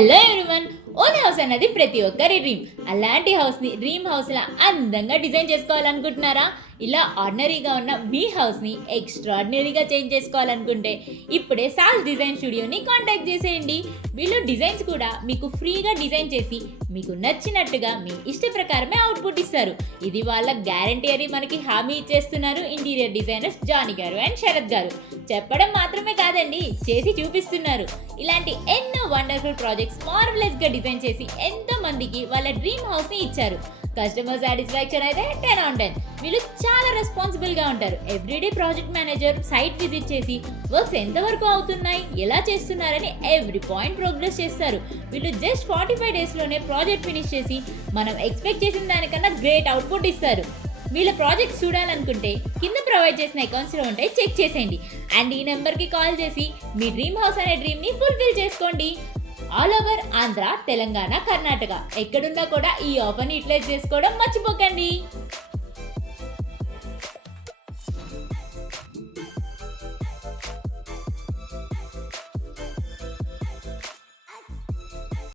Hello everyone, own house అన్నది ప్రతి ఒక్కరి డ్రీమ్. అలాంటి హౌస్ని డ్రీమ్ హౌస్లా అందంగా డిజైన్ చేసుకోవాలనుకుంటున్నారా? ఇలా ఆర్డినరీగా ఉన్న మీ హౌస్ని ఎక్స్ట్రాడినరీగా చేంజ్ చేసుకోవాలనుకుంటే ఇప్పుడే సాస్ డిజైన్ స్టూడియోని కాంటాక్ట్ చేసేయండి. వీళ్ళు డిజైన్స్ కూడా మీకు ఫ్రీగా డిజైన్ చేసి మీకు నచ్చినట్టుగా మీ ఇష్ట ప్రకారమే అవుట్పుట్ ఇస్తారు. ఇది వాళ్ళ గ్యారంటీ అని మనకి హామీ ఇచ్చేస్తున్నారు ఇంటీరియర్ డిజైనర్స్ జానీ గారు అండ్ శరత్ గారు. చెప్పడం మాత్రమే కాదండి, చేసి చూపిస్తున్నారు. ఇలాంటి ఎన్నో వండర్ఫుల్ ప్రాజెక్ట్స్ మార్వెలస్ గా డిజైన్ చేసి ఎంతో మందికి వాళ్ళ డ్రీమ్ హౌస్ ని ఇచ్చారు. కస్టమర్ సాటిస్ఫాక్షన్ అయితే 10 on 10. వీళ్ళు చాలా రెస్పాన్సిబుల్ గా ఉంటారు. Everyday project manager site visit చేసి వర్క్స్ ఎంతవరకు అవుతున్నాయి, ఎలా చేస్తున్నారని ఎవ్రీ పాయింట్ ప్రోగ్రెస్ చేస్తారు. వీళ్ళు జస్ట్ 45 days లోనే ప్రాజెక్ట్ ఫినిష్ చేసి మనం ఎక్స్పెక్ట్ చేసిన దానికన్నా గ్రేట్ అవుట్పుట్ ఇస్తారు. వీళ్ళ ప్రాజెక్ట్స్ చూడాలనుకుంటే కింద ప్రొవైడ్ చేసిన అకౌంట్స్ లో ఉంటే చెక్ చేసేయండి. అండ్ ఈ నెంబర్ కి కాల్ చేసి మీ డ్రీమ్ హౌస్ అనే డ్రీమ్ ని ఫుల్ఫిల్ చేసుకోండి. ఆల్ ఓవర్ ఆంధ్ర, తెలంగాణ, కర్ణాటక ఎక్కడున్నా కూడా ఈ ఆఫర్ని యూటిలైజ్ చేసుకోవడం మర్చిపోకండి.